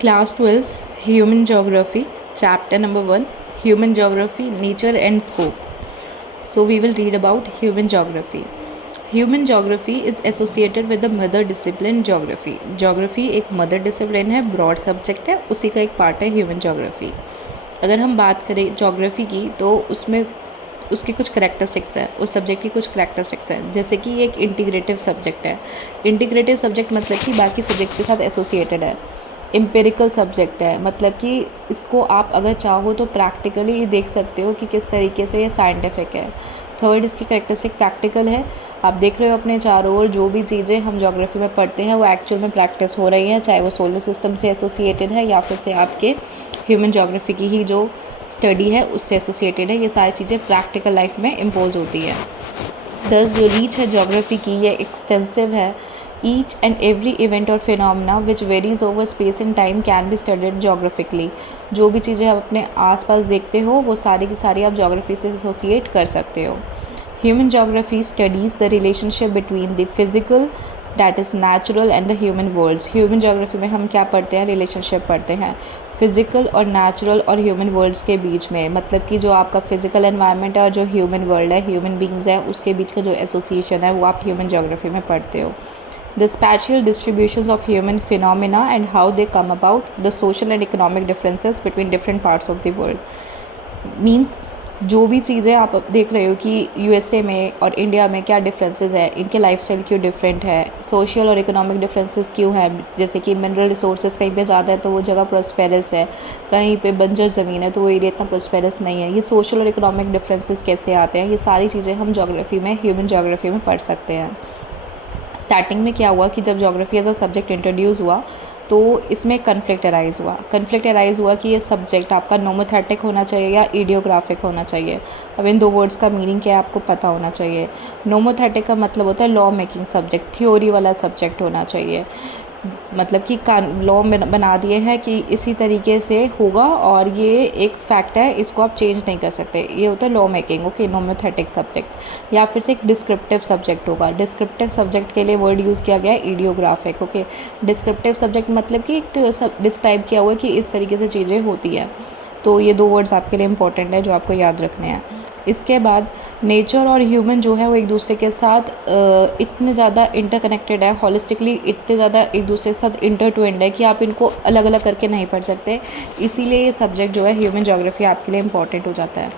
Class 12th Human Geography, Chapter number 1, Human Geography, Nature and Scope. So we will read about Human Geography. Human Geography is associated with the mother discipline Geography. Geography एक mother discipline है, broad subject है, उसी का एक part है human geography. अगर हम बात करें जोग्राफी की तो उसमें उसकी कुछ करैक्टरिस्टिक्स है, उस सब्जेक्ट की कुछ करैक्टरिस्टिक्स है. जैसे कि ये एक इंटीग्रेटिव सब्जेक्ट है. इंटीग्रेटिव सब्जेक्ट मतलब कि बाकी सब्जेक्ट के साथ एसोसिएटेड है. एम्पिरिकल सब्जेक्ट है, मतलब कि इसको आप अगर चाहो तो प्रैक्टिकली देख सकते हो कि किस तरीके से ये साइंटिफिक है. थर्ड, इसकी करैक्टरिस्टिक प्रैक्टिकल है. आप देख रहे हो अपने चारों ओर जो भी चीज़ें हम ज्योग्राफी में पढ़ते हैं वो एक्चुअल में प्रैक्टिस हो रही हैं, चाहे वो सोलर सिस्टम से एसोसिएटेड है या फिर से आपके ह्यूमन ज्योग्राफी की ही जो स्टडी है उससे एसोसिएटेड है. ये सारी चीज़ें प्रैक्टिकल लाइफ में इम्पोज होती है. 10 जो रीच है ज्योग्राफी की ये एक्सटेंसिव है. Each and every event or phenomena which varies over space and time can be studied geographically. जो भी चीज़ें आप अपने आसपास देखते हो वो सारी की सारी आप ज्योग्राफी से एसोसिएट कर सकते हो. Human geography studies the relationship between the physical that is natural and the human worlds. Human geography में हम क्या पढ़ते हैं? रिलेशनशिप पढ़ते हैं फिज़िकल और नेचुरल और ह्यूमन वर्ल्ड्स के बीच में. मतलब कि जो आपका फिज़िकल एनवायरनमेंट है और जो ह्यूमन वर्ल्ड है, ह्यूमन बींग्स है, उसके बीच का जो एसोसिएशन है वो आप ह्यूमन ज्योग्राफी में पढ़ते हो. The spatial distributions of human phenomena and how they come about, the social and economic differences between different parts of the world. Means जो भी चीज़ें आप देख रहे हो कि यूएसए में और इंडिया में क्या डिफरेंसेस है, इनके लाइफस्टाइल क्यों डिफरेंट है, सोशल और इकोनॉमिक डिफरेंसेस क्यों हैं. जैसे कि मिनरल रिसोर्सेज कहीं पे ज़्यादा है तो वो जगह प्रोस्पेरस है, कहीं पे बंजर ज़मीन है तो वो एरिया इतना प्रोस्पेरस नहीं है. ये सोशल और इकोनॉमिक डिफरेंसेस कैसे आते हैं, ये सारी चीज़ें हम ज्योग्राफी में, ह्यूमन ज्योग्राफी में पढ़ सकते हैं. स्टार्टिंग में क्या हुआ कि जब geography as a subject introduce हुआ तो इसमें कन्फ्लिक्ट अराइज़ हुआ कि ये सब्जेक्ट आपका नोमोथेटिक होना चाहिए या इडियोग्राफिक होना चाहिए. अब इन दो वर्ड्स का मीनिंग क्या है आपको पता होना चाहिए. नोमोथेटिक का मतलब होता है लॉ मेकिंग सब्जेक्ट, थ्योरी वाला सब्जेक्ट होना चाहिए. मतलब कि लॉ में बना दिए हैं कि इसी तरीके से होगा और ये एक फैक्ट है, इसको आप चेंज नहीं कर सकते. ये होता है law making. Okay, nomothetic subject. या फिर से एक डिस्क्रिप्टिव सब्जेक्ट होगा. डिस्क्रिप्टिव सब्जेक्ट के लिए वर्ड यूज़ किया गया है इडियोग्राफिक. ओके, डिस्क्रिप्टिव सब्जेक्ट मतलब कि एक डिस्क्राइब किया हुआ है कि इस तरीके से चीज़ें होती हैं. तो ये दो वर्ड्स आपके लिए इंपॉर्टेंट है जो आपको याद रखने हैं. इसके बाद नेचर और ह्यूमन जो है वो एक दूसरे के साथ इतने ज़्यादा इंटरकनेक्टेड है, हॉलिस्टिकली इतने ज़्यादा एक दूसरे के साथ इंटरट्विन्ड है कि आप इनको अलग अलग करके नहीं पढ़ सकते. इसीलिए ये सब्जेक्ट जो है ह्यूमन ज्योग्राफी आपके लिए इंपॉर्टेंट हो जाता है.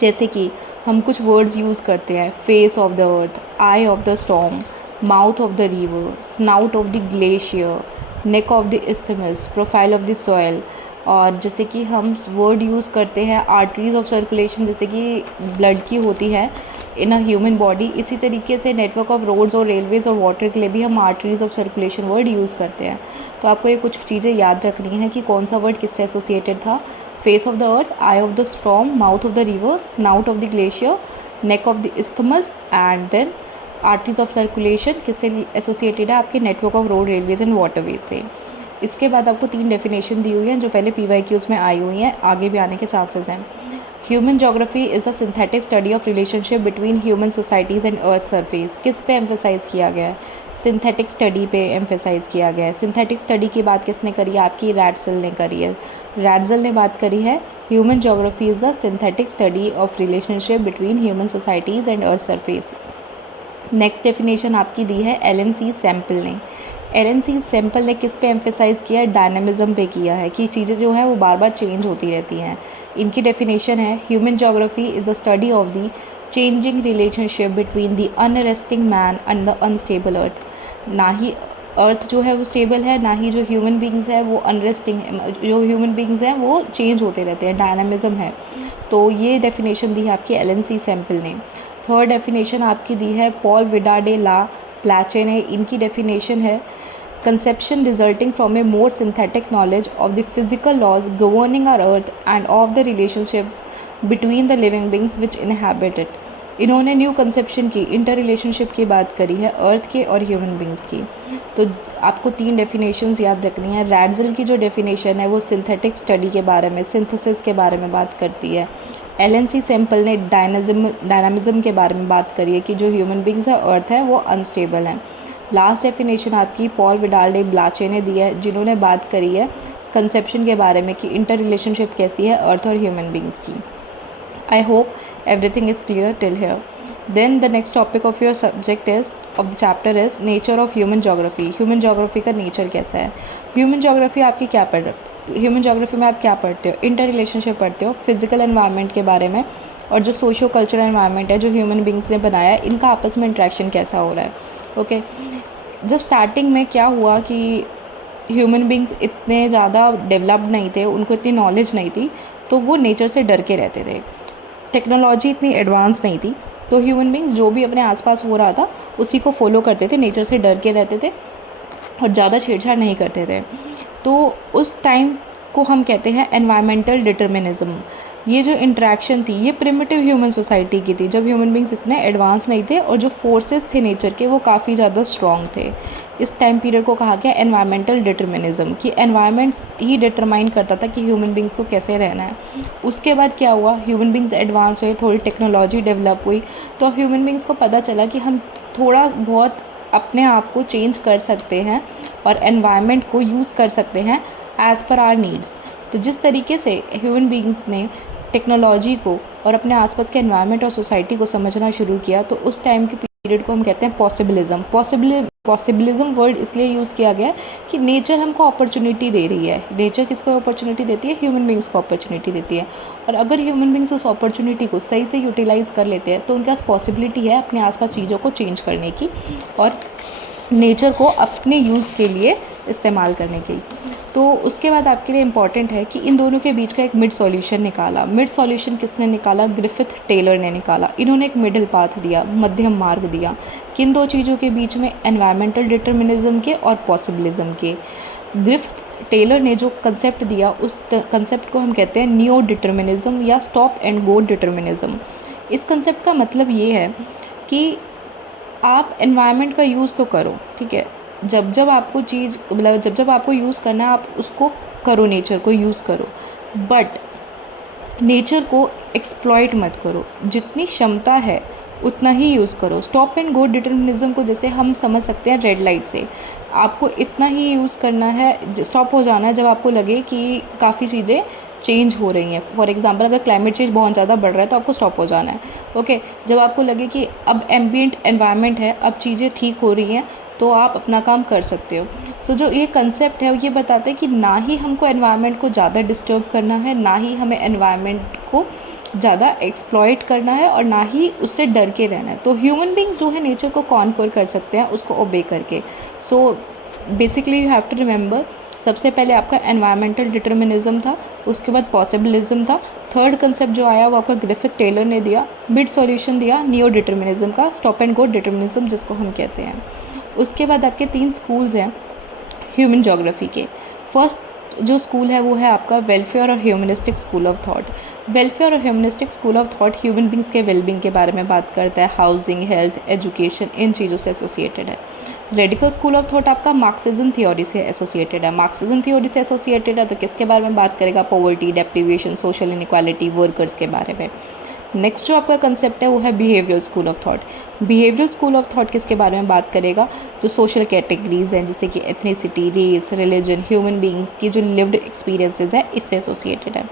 जैसे कि हम कुछ वर्ड्स यूज़ करते हैं, face of the earth, eye of the storm, mouth of the river, snout of the glacier, neck of the isthmus, profile of the soil. और जैसे कि हम वर्ड यूज़ करते हैं आर्टरीज ऑफ सर्कुलेशन, जैसे कि ब्लड की होती है इन अ ह्यूमन बॉडी, इसी तरीके से नेटवर्क ऑफ रोड्स और रेलवेज़ और वाटर के लिए भी हम arteries of circulation word use करते हैं. तो आपको ये कुछ चीज़ें याद रखनी है कि कौन सा वर्ड किससे एसोसिएटेड था. Face of the earth, eye of the storm, mouth of the river, snout of the glacier, neck of the isthmus and then arteries of circulation किससे एसोसिएटेड है? आपके network of road, railways and waterways से. इसके बाद आपको 3 definition दी हुई हैं जो पहले PYQs में आई हुई हैं, आगे भी आने के चांसेस हैं. Human geography is the synthetic study of relationship between human societies and earth surface. किस पे एम्फेसाइज किया गया है? सिंथेटिक स्टडी पे एम्फेसाइज किया गया है. सिंथेटिक स्टडी की बात किसने करी है? आपकी रैडज़ल ने करी है. रैडज़ल ने बात करी है human geography is the synthetic study of relationship between human societies and earth surface. Next definition आपकी दी है LNC सैम्पल ने. LNC सैम्पल ने किस पे एम्फेसाइज़ किया है? डायनामिज़म पे किया है कि चीज़ें जो हैं वो बार बार चेंज होती रहती हैं. इनकी डेफिनेशन है human geography is the study of the changing relationship between the unresting man and the unstable earth. ना ही अर्थ जो है वो स्टेबल है, ना ही जो ह्यूमन बींग्स है वो अनरेस्टिंग है. जो ह्यूमन बींग्स हैं वो चेंज होते रहते हैं, डायनामिज़म है. तो ये डेफिनेशन दी है आपकी LNC सैम्पल ने. थर्ड डेफिनेशन आपकी दी है पॉल विडा डे ला प्लाचे ने. इनकी डेफिनेशन है conception resulting from a more synthetic knowledge of the physical laws governing our earth and of the relationships between the living beings which inhabit it. इन्होंने new conception की, inter relationship की बात करी है अर्थ के और ह्यूमन बींग्स की. तो आपको 3 डेफिनेशंस याद रखनी है. रैडज़ल की जो डेफिनेशन है वो सिंथेटिक स्टडी के बारे में, सिंथेसिस के बारे में बात करती है. LNC सैम्पल ने डायनामिज़म के बारे में बात करी है कि जो ह्यूमन बींग्स है, अर्थ है, वो अनस्टेबल हैं. लास्ट डेफिनेशन आपकी पॉल विडाल डे ब्लाचे ने दी है, जिन्होंने बात करी है कंसेप्शन के बारे में कि इंटर रिलेशनशिप कैसी है अर्थ और ह्यूमन बींग्स की। I hope everything is clear till here. Then the next topic of your subject is of the chapter is nature of human geography. Human geography का नेचर कैसा है? Human geography आपकी क्या पढ़ ह्यूमन जोग्राफी में आप क्या पढ़ते हो? इंटर रिलेशनशिप पढ़ते हो, फिजिकल एनवायरनमेंट के बारे में, और जो सोशियो कल्चरल एनवायरनमेंट है जो ह्यूमन बींग्स ने बनाया है, इनका आपस में इंट्रैक्शन कैसा हो रहा है। ओके, जब स्टार्टिंग में क्या हुआ कि ह्यूमन बींग्स इतने ज़्यादा डेवलप्ड नहीं थे, उनको इतनी नॉलेज नहीं थी, तो वो नेचर से डर के रहते थे। टेक्नोलॉजी इतनी एडवांस नहीं थी, तो ह्यूमन बींग्स जो भी अपने आसपास हो रहा था उसी को फॉलो करते थे, नेचर से डर के रहते थे और ज़्यादा छेड़छाड़ नहीं करते थे। तो उस टाइम को हम कहते हैं एनवायरमेंटल डिटर्मिनिज्म। ये जो इंटरेक्शन थी ये प्रिमिटिव ह्यूमन सोसाइटी की थी, जब ह्यूमन बींग्स इतने एडवांस नहीं थे और जो फोर्सेस थे नेचर के वो काफ़ी ज़्यादा स्ट्रॉन्ग थे। इस टाइम पीरियड को कहा गया एनवायरमेंटल डिटर्मिनिज्म, कि एनवायरनमेंट ही डिटरमाइन करता था कि ह्यूमन बींग्स को कैसे रहना है। उसके बाद क्या हुआ, ह्यूमन बींग्स एडवांस हुए, थोड़ी टेक्नोलॉजी डेवलप हुई, तो ह्यूमन बींग्स को पता चला कि हम थोड़ा बहुत अपने आप को चेंज कर सकते हैं और एनवायरनमेंट को यूज़ कर सकते हैं एज़ पर आवर नीड्स। तो जिस तरीके से ह्यूमन बींग्स ने टेक्नोलॉजी को और अपने आसपास के एनवायरनमेंट और सोसाइटी को समझना शुरू किया, तो उस टाइम के पीरियड को हम कहते हैं पॉसिबिलिज्म। पॉसिबिलिज्म वर्ड इसलिए यूज़ किया गया कि नेचर हमको अपॉर्चुनिटी दे रही है। नेचर किसको अपॉर्चुनिटी देती है? ह्यूमन बींग्स को अपॉर्चुनिटी देती है। और अगर ह्यूमन बींग्स उस अपॉर्चुनिटी को सही से यूटिलाइज़ कर लेते हैं तो उनके पास पॉसिबिलिटी है अपने आसपास चीज़ों को चेंज करने की और नेचर को अपने यूज़ के लिए इस्तेमाल करने की। तो उसके बाद आपके लिए इम्पॉर्टेंट है कि इन दोनों के बीच का एक मिड सॉल्यूशन निकाला। मिड सॉल्यूशन किसने निकाला? ग्रिफिथ टेलर ने निकाला। इन्होंने एक मिडिल पाथ दिया, मध्यम मार्ग दिया, किन दो चीज़ों के बीच में? एनवायरमेंटल डिटर्मिनिज्म के और पॉसिबिलिज्म के। ग्रिफिथ टेलर ने जो कंसेप्ट दिया उस कंसेप्ट को हम कहते हैं नियो डिटर्मिनिज्म या स्टॉप एंड गो डिटर्मिनिज्म। इस कंसेप्ट का मतलब ये है कि आप एनवायरनमेंट का यूज़ तो करो, ठीक है, जब जब आपको चीज़ मतलब जब जब आपको यूज़ करना है आप उसको करो, नेचर को यूज़ करो, बट नेचर को एक्सप्लॉइट मत करो। जितनी क्षमता है उतना ही यूज़ करो। स्टॉप एंड गो डिटर्मिनिज्म को जैसे हम समझ सकते हैं रेड लाइट से, आपको इतना ही यूज़ करना है, स्टॉप हो जाना है जब आपको लगे कि काफ़ी चीज़ें चेंज हो रही हैं। फॉर एग्जांपल अगर क्लाइमेट चेंज बहुत ज़्यादा बढ़ रहा है तो आपको स्टॉप हो जाना है। ओके, जब आपको लगे कि अब एम्बिएंट एनवायरनमेंट है, अब चीज़ें ठीक हो रही हैं, तो आप अपना काम कर सकते हो। सो जो ये कंसेप्ट है ये बताते हैं कि ना ही हमको एनवायरनमेंट को ज़्यादा डिस्टर्ब करना है, ना ही हमें एनवायरनमेंट को ज़्यादा एक्सप्लॉइट करना है और ना ही उससे डर के रहना है। तो ह्यूमन बींग्स जो है नेचर को कॉन्क्वर कर सकते हैं उसको ओबे करके। So basically you have to remember, सबसे पहले आपका एनवायरमेंटल डिटर्मिनिज्म था, उसके बाद पॉसिबिलिज्म था, थर्ड कंसेप्ट जो आया वो आपका ग्रिफिथ टेलर ने दिया, मिड सॉल्यूशन दिया नियो डिटर्मिनिज्म का, स्टॉप एंड गो डिटर्मिनिज्म जिसको हम कहते हैं। उसके बाद आपके 3 स्कूल्स हैं ह्यूमन जोग्राफी के। फर्स्ट जो स्कूल है वो है आपका वेलफेयर और humanistic school of thought. Welfare और humanistic school of thought human beings के वेलबींग के बारे में बात करता है, हाउसिंग, हेल्थ, एजुकेशन, इन चीज़ों से एसोसिएटेड है। रेडिकल स्कूल ऑफ थॉट आपका मार्क्सिज्म थ्योरी से एसोसिएटेड है। मार्क्सिज्म थ्योरी से एसोसिएटेड है तो किसके बारे में बात करेगा? Poverty, deprivation, social inequality, workers के बारे में। नेक्स्ट जो आपका कंसेप्ट है वो है behavioural school of thought. Behavioural school of thought किसके बारे में बात करेगा? जो सोशल कैटेगरीज हैं जैसे कि ethnicity, race, religion, human beings की जो लिव्ड एक्सपीरियंसेस है इससे एसोसिएटेड है।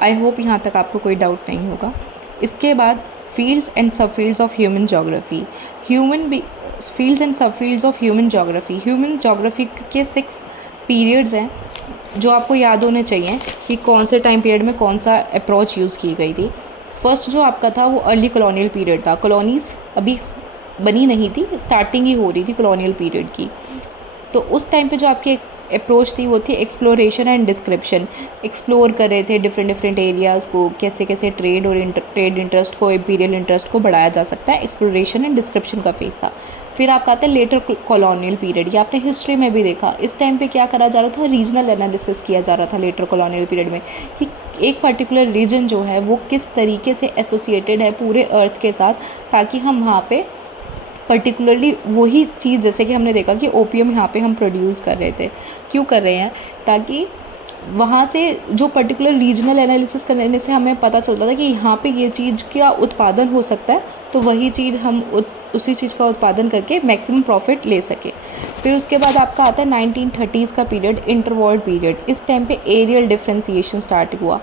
आई होप यहाँ तक आपको कोई डाउट नहीं होगा। इसके बाद fields and subfields of human geography. Fields and subfields of human geography. Human geography के 6 पीरियड्स हैं जो आपको याद होने चाहिए कि कौन से टाइम पीरियड में कौन सा अप्रोच यूज़ की गई थी। फर्स्ट जो आपका था वो अर्ली कॉलोनियल पीरियड था। कॉलोनीज़ अभी बनी नहीं थी, स्टार्टिंग ही हो रही थी कॉलोनियल पीरियड की। तो उस टाइम पे जो आपकी अप्रोच थी वो थी एक्सप्लोरेशन एंड डिस्क्रिप्शन। एक्सप्लोर कर रहे थे डिफरेंट एरियाज़ को, कैसे कैसे ट्रेड और ट्रेड इंटरेस्ट को, इंपीरियल इंटरेस्ट को बढ़ाया जा सकता है। एक्सप्लोरेशन एंड डिस्क्रिप्शन का फेज था। फिर आपका आता है लेटर कॉलोनियल पीरियड। ये आपने हिस्ट्री में भी देखा। इस टाइम पे क्या करा जा रहा था? रीजनल एनालिसिस किया जा रहा था लेटर कॉलोनियल पीरियड में कि एक पर्टिकुलर रीजन जो है वो किस तरीके से एसोसिएटेड है पूरे अर्थ के साथ, ताकि हम वहाँ पे पर्टिकुलरली वही चीज़, जैसे कि हमने देखा कि ओपीएम यहाँ पे हम प्रोड्यूस कर रहे थे, क्यों कर रहे हैं? ताकि वहाँ से जो पर्टिकुलर रीजनल एनालिसिस करने से हमें पता चलता था कि यहाँ पे ये चीज़ का उत्पादन हो सकता है, तो वही चीज़ हम उसी चीज़ का उत्पादन करके मैक्सिमम प्रॉफिट ले सके। फिर उसके बाद आपका आता है 1930s का पीरियड, इंटरवर्ल्ड पीरियड। इस टाइम पे एरियल डिफ्रेंसिएशन स्टार्ट हुआ।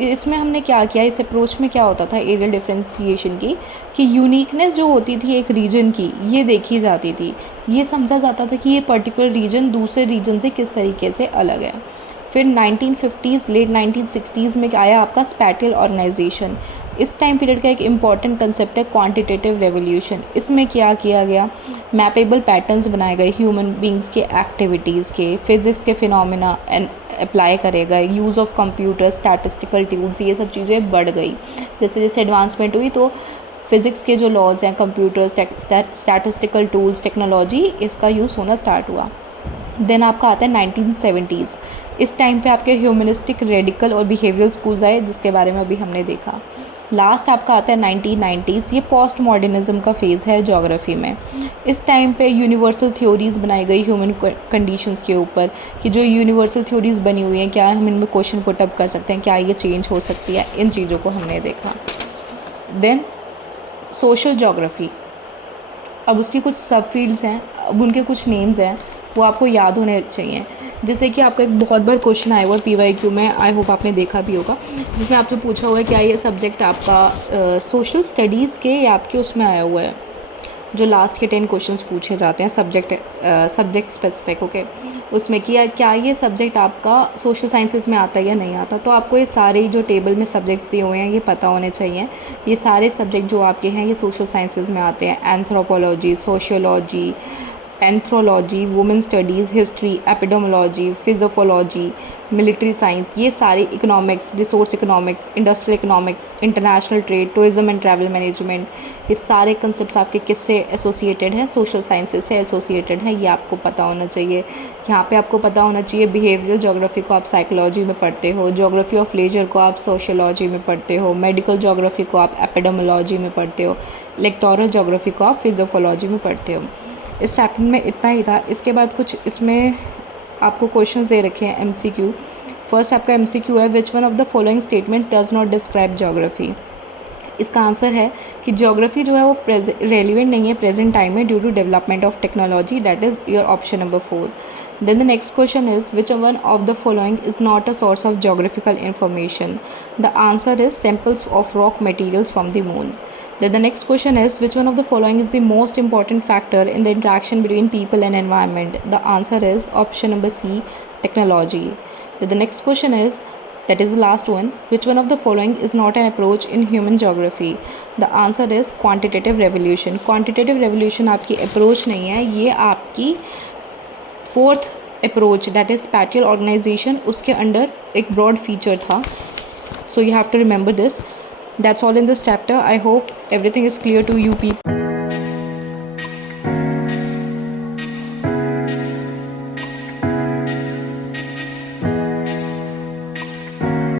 इसमें हमने क्या किया, इस अप्रोच में क्या होता था एरियल डिफ्रेंसिएशन की, कि यूनिकनेस जो होती थी एक रीजन की, ये देखी जाती थी। ये समझा जाता था कि ये पर्टिकुलर रीजन दूसरे रीजन से किस तरीके से अलग है। फिर 1950s लेट 1960s में आया आपका स्पैटियल ऑर्गेनाइजेशन। इस टाइम पीरियड का एक इम्पॉर्टेंट कंसेप्ट है क्वांटिटेटिव रेवोल्यूशन। इसमें क्या किया गया, मैपेबल पैटर्न्स बनाए गए ह्यूमन बींग्स के एक्टिविटीज़ के, फिज़िक्स के फिनोमेना एंड अप्लाई करेगा, use of computer, statistical tools, ये सब चीज़ें बढ़ गई। जैसे जैसे एडवांसमेंट हुई तो फिज़िक्स के जो लॉज हैं, कंप्यूटर्स, स्टैटिस्टिकल टूल्स, टेक्नोलॉजी, इसका यूज़ होना स्टार्ट हुआ। देन आपका आता है 1970s। इस टाइम पे आपके ह्यूमनिस्टिक, रेडिकल और बिहेवियरल स्कूल्स आए, जिसके बारे में अभी हमने देखा। लास्ट आपका आता है 1990s। ये पोस्ट मॉडर्निज्म का फेज़ है ज्योग्राफी में। इस टाइम पे यूनिवर्सल थ्योरीज़ बनाई गई ह्यूमन कंडीशंस के ऊपर, कि जो यूनिवर्सल थ्योरीज़ बनी हुई हैं, क्या हम इनमें क्वेश्चन पुट अप कर सकते हैं, क्या ये चेंज हो सकती है, इन चीज़ों को हमने देखा। देन सोशल ज्योग्राफी, अब उसकी कुछ सब फील्ड्स हैं, अब उनके कुछ नेम्स हैं, वो आपको याद होने चाहिए। जैसे कि आपका एक बहुत बार क्वेश्चन आया हुआ है PYQ में, आई होप आपने देखा भी होगा, जिसमें आपसे पूछा हुआ है क्या ये सब्जेक्ट आपका सोशल स्टडीज़ के या आपके उसमें आया हुआ है, जो लास्ट के 10 क्वेश्चंस पूछे जाते हैं सब्जेक्ट स्पेसिफिक, ओके, उसमें क्या ये सब्जेक्ट आपका सोशल साइंसेज में आता है या नहीं आता। तो आपको ये सारे जो टेबल में सब्जेक्ट्स दिए हुए हैं ये पता होने चाहिए। ये सारे सब्जेक्ट जो आपके हैं ये सोशल साइंसेज में आते हैं। एंथ्रोपोलॉजी, सोशियोलॉजी, एंथ्रोलॉजी, women studies, history, epidemiology, physiology, military science, ये सारे, economics, resource economics, industrial economics, international trade, tourism and travel management, ये सारे कंसेप्ट्स आपके किससे एसोसिएटेड हैं, सोशल साइंसेज से एसोसिएटेड हैं, ये आपको पता होना चाहिए। यहाँ पे आपको पता होना चाहिए बिहेवियरल ज्योग्राफी को आप साइकोलॉजी में पढ़ते हो, ज्योग्राफी ऑफ लेजर को आप सोशियोलॉजी में पढ़ते हो, मेडिकल ज्योग्राफी को आप एपिडेमोलॉजी में पढ़ते हो, इलेक्टोरल ज्योग्राफी को आप फिजियोलॉजी में पढ़ते हो। इस चैप्टर में इतना ही था। इसके बाद कुछ इसमें आपको क्वेश्चंस दे रखे हैं MCQ। फर्स्ट आपका MCQ है, which one of the following statements does not describe geography. इसका आंसर है कि ज्योग्राफी जो है वो रेलिवेंट नहीं है प्रेजेंट टाइम में due to development of technology, that is your option number 4। Then the next question is, which one of the following is not a source of geographical information? The answer is samples of rock materials from the moon. Then the next question is, which one of the following is the most important factor in the interaction between people and environment? The answer is option number C, technology. Then the next question is, that is the last one, which one of the following is not an approach in human geography? The answer is quantitative revolution. Quantitative revolution आपकी approach नहीं है, ये आपकी fourth approach, that is spatial organisation, उसके under एक broad feature था। So you have to remember this. That's all in this chapter. I hope everything is clear to you people.